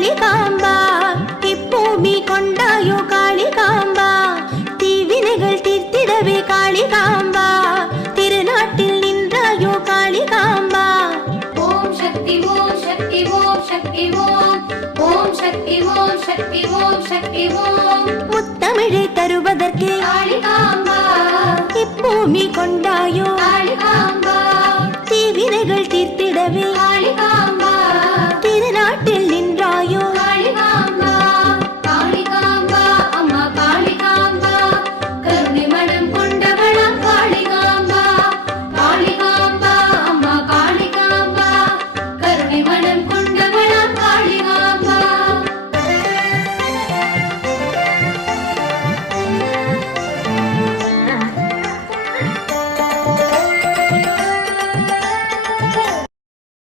காளிகாம்பா இப்பூமி கொண்டாயோ காளிகாம்பா தீவினைகள் தீர்த்திடவே காளிகாம்பா திருநாட்டில் நின்றாயோ காளிகாம்பா ஓம் சக்தி ஓம் சக்தி ஓம் சக்தி ஓம் ஓம் சக்தி ஓம் சக்தி ஓம் சக்தி ஓம் முத்தமிழை தருவதற்கே காளிகாம்பா இப்பூமி கொண்டாயோ காளிகாம்பா தீவினைகள் தீர்த்திடவே காளிகாம்பா